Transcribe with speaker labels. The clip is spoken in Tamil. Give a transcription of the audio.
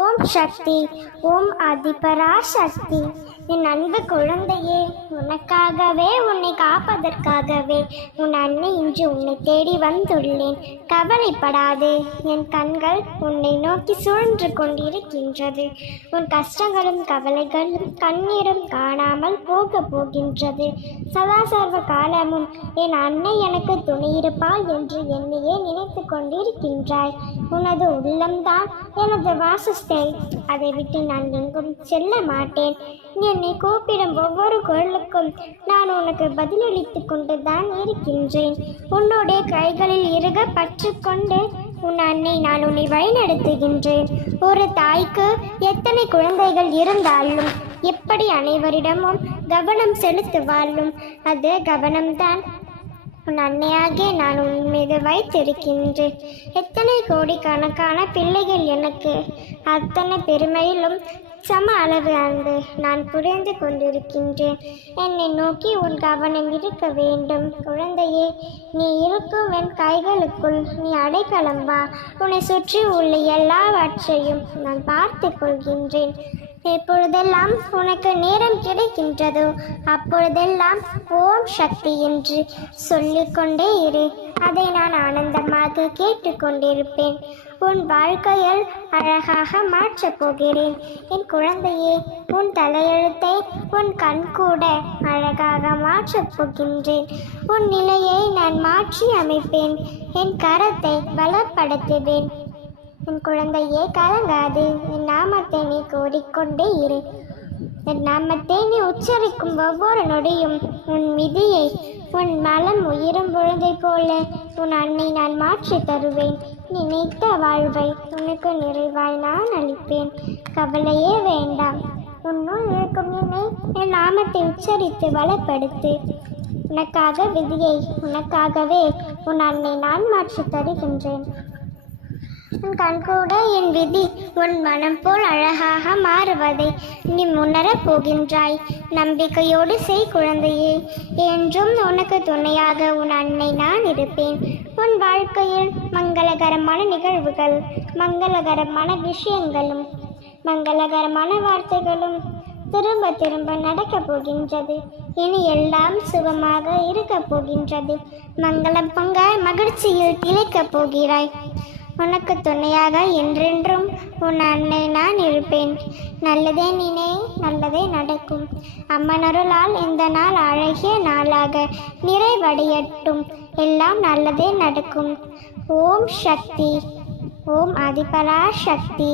Speaker 1: お ஓம் சக்தி. ஓம் அதிபரா சக்தி என் அன்பு குழந்தையே உனக்காகவே உன்னை காப்பதற்காகவே உன் அன்னை இன்று உன்னை தேடி வந்துள்ளேன். கவலைப்படாதே என் கண்கள் உன்னை நோக்கி சுழன்று கொண்டிருக்கின்றது. உன் கஷ்டங்களும் கவலைகளும் கண்ணீரும் காணாமல் போக போகின்றது. சதா சர்வ காலமும் என் அன்னை எனக்கு துணையிருப்பாள் என்று என்னையே நினைத்து கொண்டிருக்கின்றாய். உனது உள்ளம்தான் எனது வாசஸ்தே அதை விட்டு நான் எங்கும் செல்ல மாட்டேன். என்னை கூப்பிடும் ஒவ்வொரு குரலுக்கும் நான் உனக்கு பதிலளித்துக்கொண்டு தான் இருக்கின்றேன். உன்னுடைய கைகளில் இருக பற்றுக்கொண்டு உன் அன்னை நான் உன்னை வழிநடத்துகின்றேன். ஒரு தாய்க்கு எத்தனை குழந்தைகள் இருந்தாலும் எப்படி அனைவரிடமும் கவனம் செலுத்துவாளும்? அது கவனம்தான். உன் அன்னையாகிய நான் உன் மீது வைத்திருக்கின்றேன். எத்தனை கோடிக்கணக்கான பிள்ளைகள் எனக்கு. அத்தனை பெருமையிலும் சம அளவு அன்பு நான் புரிந்து கொண்டிருக்கின்றேன். என்னை நோக்கி உன் கவனம் இருக்க வேண்டும். குழந்தையே நீ இருக்கும் என் கைகளுக்குள் நீ அடைக்கலம் வா. உன்னை சுற்றி உள்ள எல்லாவற்றையும் நான் பார்த்து கொள்கின்றேன். எப்பொழுதெல்லாம் உனக்கு நேரம் கிடைக்கின்றதோ அப்பொழுதெல்லாம் ஓம் சக்தி என்று சொல்லிக்கொண்டே இரு. அதை நான் ஆனந்தமாக கேட்டுக்கொண்டிருப்பேன். உன் வாழ்க்கையில் அழகாக மாற்றப் போகிறேன். என் குழந்தையே உன் தலையெழுத்தை உன் கண் கூட அழகாக மாற்றப் போகின்றேன். உன் நிலையை நான் மாற்றி அமைப்பேன். என் கரத்தை பலப்படுத்துவேன். என் குழந்தையே கலங்காது. என் நாமத்தை நீ கூறிக்கொண்டே இரு. என் நாமத்தை நீ உச்சரிக்கும் ஒவ்வொரு நொடியும் உன் விதியை உன் மலம் உயிரும் பொழுதை போல உன் அன்னை நான் மாற்றி தருவேன். நினைத்த வாழ்வை உனக்கு நிறைவாய் நான் அளிப்பேன். கவலையே வேண்டாம். உன்னுள் இருக்கும் என்னை என் நாமத்தை உச்சரித்து வளப்படுத்து. உனக்காக விதியை உனக்காகவே உன் அன்னை நான் மாற்றி தருகின்றேன். கண்கூட என் விதி உன் மனம் போல் அழகாக மாறுவதை நீ உணரப் போகின்றாய். நம்பிக்கையோடு செய் குழந்தையே என்றும் உனக்கு துணையாக உன் அன்னை நான் இருப்பேன். உன் வாழ்க்கையில் மங்களகரமான நிகழ்வுகள் மங்களகரமான விஷயங்களும் மங்களகரமான வார்த்தைகளும் திரும்ப திரும்ப நடக்கப் போகின்றது. இனி எல்லாம் சுகமாக இருக்கப் போகின்றது. மங்களம் பொங்க மகிழ்ச்சியில் திளைக்கப் போகிறாய். உனக்கு துணையாக என்றென்றும் உன் அன்னை நான் இருப்பேன். நல்லதே நினை நல்லதே நடக்கும். அம்மனருளால் இந்த நாள் அழகிய நாளாக நிறைவடையட்டும். எல்லாம் நல்லதே நடக்கும். ஓம் சக்தி ஓம் அதிபரா சக்தி